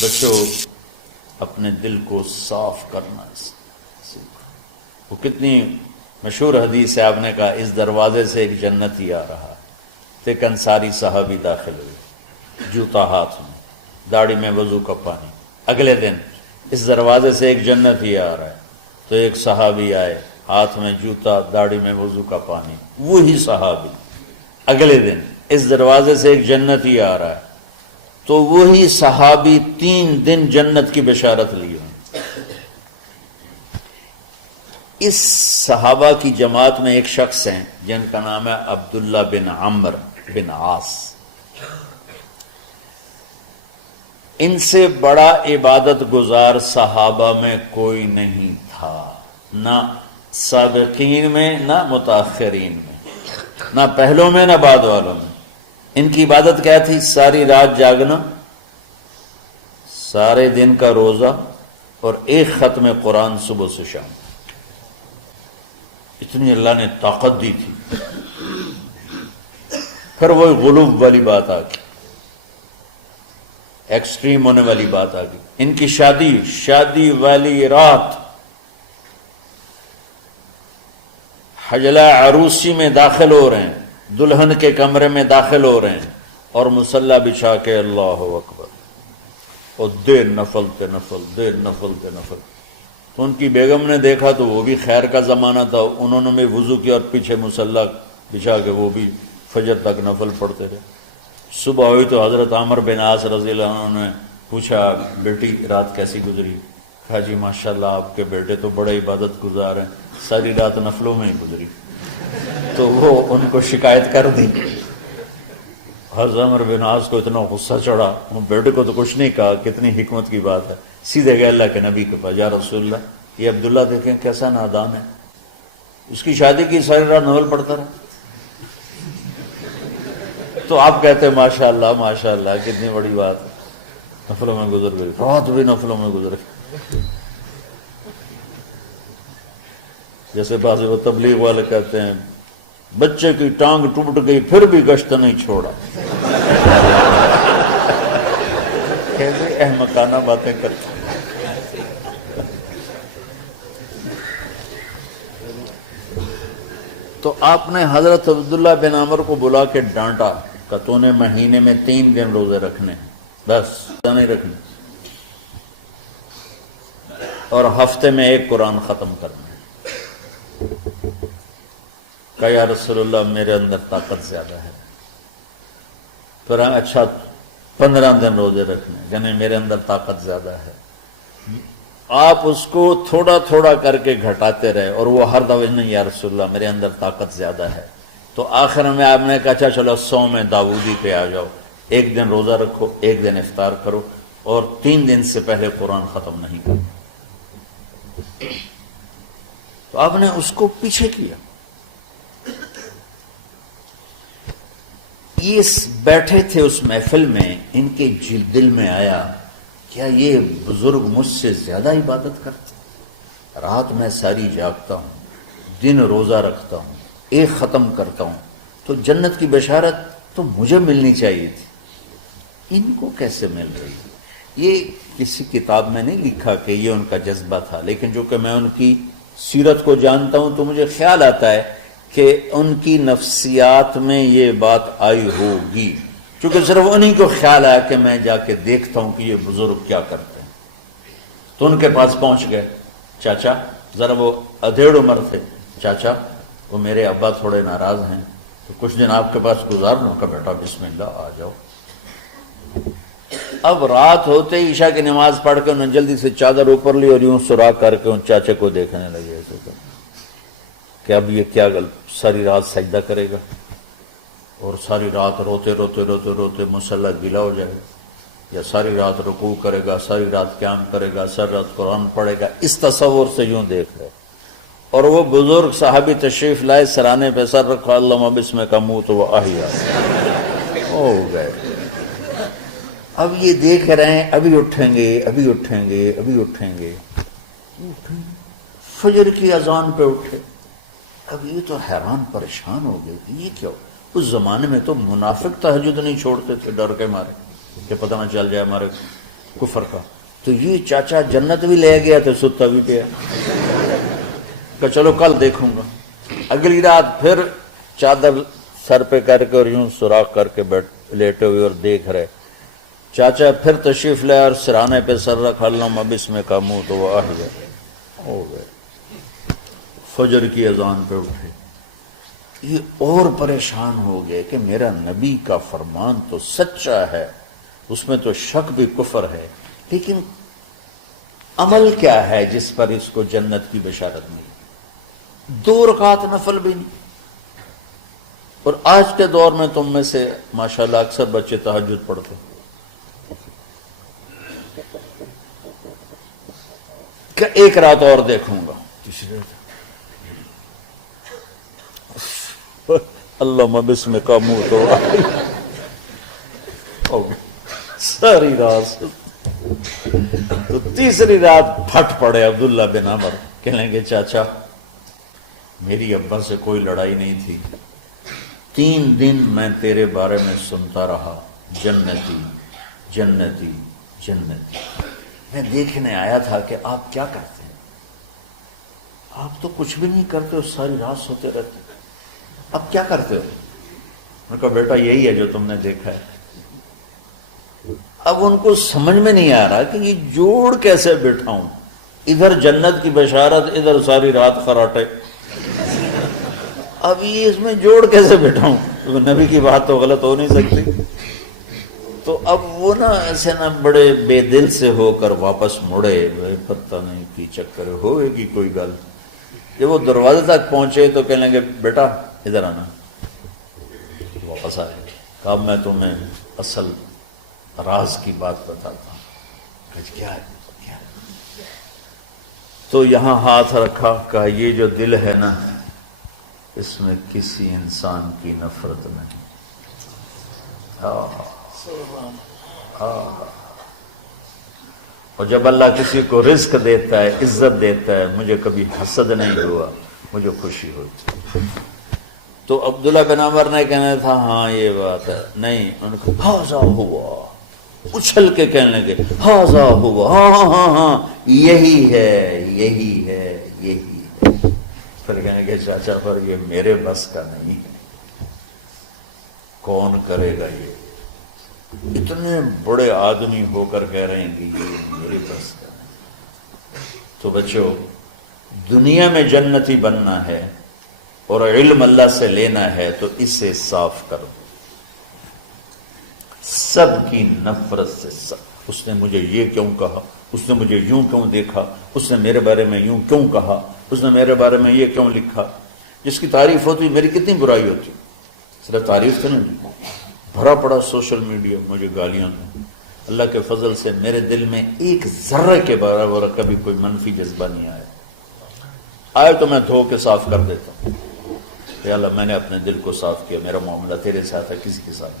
بچوں اپنے دل کو صاف کرنا سیکھو۔ وہ کتنی مشہور حدیث ہے، آپ نے کہا اس دروازے سے ایک جنتی آ رہا، تو ایک انصاری صحابی داخل ہوئی، جوتا ہاتھ میں، داڑھی میں وضو کا پانی۔ اگلے دن اس دروازے سے ایک جنتی آ رہا ہے، تو ایک صحابی آئے، ہاتھ میں جوتا، داڑھی میں وضو کا پانی، وہی صحابی۔ اگلے دن اس دروازے سے ایک جنتی آ رہا ہے، تو وہی صحابی 3 دن جنت کی بشارت لیے۔ اس صحابہ کی جماعت میں ایک شخص ہیں جن کا نام ہے عبداللہ بن عمر بن عاص۔ ان سے بڑا عبادت گزار صحابہ میں کوئی نہیں تھا، نہ سابقین میں نہ متاخرین میں، نہ پہلوں میں نہ بعد والوں میں۔ ان کی عبادت کیا تھی؟ ساری رات جاگنا، سارے دن کا روزہ، اور ایک ختم قرآن صبح سے شام۔ اتنی اللہ نے طاقت دی تھی۔ پھر وہی غلوب والی بات آ گئی، ایکسٹریم ہونے والی بات آ گئی۔ ان کی شادی والی رات حجلہ عروسی میں داخل ہو رہے ہیں، دلہن کے کمرے میں داخل ہو رہے ہیں، اور مصلی بچھا کے اللہ اکبر، اور دیر نفل پہ نفل، دیر نفل پہ نفل۔ تو ان کی بیگم نے دیکھا تو وہ بھی خیر کا زمانہ تھا، انہوں نے بھی وضو کیا اور پیچھے مصلی بچھا کے وہ بھی فجر تک نفل پڑھتے رہے۔ صبح ہوئی تو حضرت عمر بن عاص رضی اللہ عنہ نے پوچھا، بیٹی رات کیسی گزری؟ کہا جی ماشاءاللہ آپ کے بیٹے تو بڑے عبادت گزار ہیں، ساری رات نفلوں میں ہی گزری۔ تو وہ ان کو شکایت کر دی۔ حضرت عمر بن عاص کو اتنا غصہ چڑھا، وہ بیٹے کو تو کچھ نہیں کہا، کتنی حکمت کی بات ہے، سیدھے گئے اللہ کے نبی کے پاس، یا رسول اللہ یہ عبداللہ دیکھیں کیسا نادان ہے، اس کی شادی کی ساری رات نفل پڑھتا رہا۔ تو آپ کہتے ہیں ماشاءاللہ ماشاءاللہ کتنی بڑی بات ہے، نفلوں میں گزر گئی، رات بھی نفلوں میں گزر گئی۔ جیسے بعض وہ تبلیغ والے کہتے ہیں بچے کی ٹانگ ٹوٹ گئی پھر بھی گشت نہیں چھوڑا۔ کیسے احمقانہ باتیں کرتے۔ تو آپ نے حضرت عبداللہ بن عمر کو بلا کے ڈانٹا کہ تو نے مہینے میں 3 دن روزے رکھنے، بس نہیں رکھنے، اور ہفتے میں 1 قرآن ختم کرنا۔ کہا یا رسول اللہ میرے اندر طاقت زیادہ ہے۔ پھر اچھا 15 دن روزے رکھنے، یعنی میرے اندر طاقت زیادہ ہے۔ آپ اس کو تھوڑا تھوڑا کر کے گھٹاتے رہے، اور وہ ہر دفعہ نہیں یا رسول اللہ میرے اندر طاقت زیادہ ہے۔ تو آخر میں آپ نے کہا اچھا چلو 100 میں داؤدی پہ آ جاؤ، 1 دن روزہ رکھو، 1 دن افطار کرو، اور 3 دن سے پہلے قرآن ختم نہیں کرو۔ تو آپ نے اس کو پیچھے کیا۔ یہ بیٹھے تھے اس محفل میں، ان کے دل میں آیا کیا یہ بزرگ مجھ سے زیادہ عبادت کرتے؟ رات میں ساری جاگتا ہوں، دن روزہ رکھتا ہوں، 1 ختم کرتا ہوں، تو جنت کی بشارت تو مجھے ملنی چاہیے تھی، ان کو کیسے مل رہی؟ یہ کسی کتاب میں نہیں لکھا کہ یہ ان کا جذبہ تھا، لیکن جو کہ میں ان کی سیرت کو جانتا ہوں تو مجھے خیال آتا ہے کہ ان کی نفسیات میں یہ بات آئی ہوگی، چونکہ صرف انہی کو خیال آیا کہ میں جا کے دیکھتا ہوں کہ یہ بزرگ کیا کرتے ہیں۔ تو ان کے پاس پہنچ گئے، چاچا ذرا، وہ ادھیڑ عمر تھے، چاچا وہ میرے ابا تھوڑے ناراض ہیں، تو کچھ دن آپ کے پاس گزار لوں کا؟ بیٹا بسم اللہ آ جاؤ۔ اب رات ہوتے ہی عشاء کی نماز پڑھ کے انہوں نے جلدی سے چادر اوپر لی اور یوں سراغ کر کے ان چاچے کو دیکھنے لگے، ایسے کہ اب یہ کیا ساری رات سجدہ کرے گا، اور ساری رات روتے روتے روتے روتے مصلی گیلا ہو جائے گا، یا ساری رات رکوع کرے گا، ساری رات قیام کرے گا، ساری رات قرآن پڑھے گا، اس تصور سے یوں دیکھ رہے۔ اور وہ بزرگ صحابی تشریف لائے، سرانے پہ سر رکھا، اللہم بسمک اموت و احیا، ہو گئے۔ اب یہ دیکھ رہے ہیں ابھی اٹھیں گے، ابھی اٹھیں گے، ابھی اٹھیں گے، فجر کی اذان پہ اٹھے۔ اب یہ تو حیران پریشان ہو گئے کہ یہ کیا؟ اس زمانے میں تو منافق تہجد نہیں چھوڑتے تھے ڈر کے مارے کہ پتہ نہ چل جائے ہمارے کفر کا. تو یہ چاچا جنت بھی لے گیا تو ستا بھی پیا کہ چلو کل دیکھوں گا. اگلی رات پھر چادر سر پہ کر کے اور یوں سوراخ کر کے لیٹے ہوئے اور دیکھ رہے. چاچا پھر تشریف لے اور سرانے پہ سر رکھا اللہم بسم کا منہ تو وہ آ گئے ہو گئے. فجر کی اذان پہ اٹھے. یہ اور پریشان ہو گئے کہ میرا نبی کا فرمان تو سچا ہے، اس میں تو شک بھی کفر ہے، لیکن عمل کیا ہے جس پر اس کو جنت کی بشارت ملی؟ 2 رکعت نفل بھی نہیں. اور آج کے دور میں تم میں سے ماشاءاللہ اکثر بچے تہجد پڑھتے کہ ایک رات اور دیکھوں گا، تیسری رات اللہ بسم کا منہ تو ساری رات. تو تیسری رات پھٹ پڑے عبداللہ بن عمر، کہنے گے چاچا میری ابا سے کوئی لڑائی نہیں تھی، 3 دن میں تیرے بارے میں سنتا رہا جنتی جنتی جنتی. میں دیکھنے آیا تھا کہ آپ کیا کرتے ہیں. آپ تو کچھ بھی نہیں کرتے ہو، ساری رات سوتے رہتے، اب کیا کرتے ہو؟ میں نے کہا بیٹا یہی ہے جو تم نے دیکھا ہے. اب ان کو سمجھ میں نہیں آ رہا کہ یہ جوڑ کیسے بٹھاؤں، ادھر جنت کی بشارت، ادھر ساری رات خراٹے. اب یہ اس میں جوڑ کیسے بٹھاؤں؟ نبی کی بات تو غلط ہو نہیں سکتی. تو اب وہ نا ایسے نا بڑے بے دل سے ہو کر واپس مڑے. پتہ نہیں کی چکر ہوئے گی کوئی گل. جب وہ دروازے تک پہنچے تو کہنے لگے بیٹا ادھر آنا. واپس آئے. کہا میں تمہیں اصل راز کی بات بتاتا ہوں. کیا ہے؟ تو یہاں ہاتھ رکھا، کہا یہ جو دل ہے نا اس میں کسی انسان کی نفرت نہیں. اور جب اللہ کسی کو رزق دیتا ہے، عزت دیتا ہے، مجھے کبھی حسد نہیں ہوا، مجھے خوشی ہوتی. تو عبداللہ بن عمر نے کہنا تھا ہاں یہ بات ہے، نہیں ان کو ہاذا ہوا، اچھل کے کہنے لگے ہاذا ہوا، ہاں ہاں ہاں ہاں یہی ہے یہی ہے یہی ہے. پھر کہیں گے چاچا پر یہ میرے بس کا نہیں ہے، کون کرے گا؟ یہ اتنے بڑے آدمی ہو کر کہہ رہے ہیں کہ یہ میرے بس کا نہیں. تو بچوں دنیا میں جنتی بننا ہے اور علم اللہ سے لینا ہے تو اسے صاف کرو. سب کی نفرت سے اس نے مجھے یہ کیوں کہا، اس نے مجھے یوں کیوں دیکھا، اس نے میرے بارے میں یوں کیوں کہا، اس نے میرے بارے میں یہ کیوں لکھا. جس کی تعریف ہوتی میری کتنی برائی ہوتی. صرف تعریف تو نہیں، بھرا پڑا سوشل میڈیا مجھے گالیاں دیں. اللہ کے فضل سے میرے دل میں ایک ذرے کے برابر کبھی کوئی منفی جذبہ نہیں آیا. آئے تو میں دھو کے صاف کر دیتا ہوں. یا اللہ میں نے اپنے دل کو صاف کیا، میرا معاملہ تیرے ساتھ ہے، کسی کے ساتھ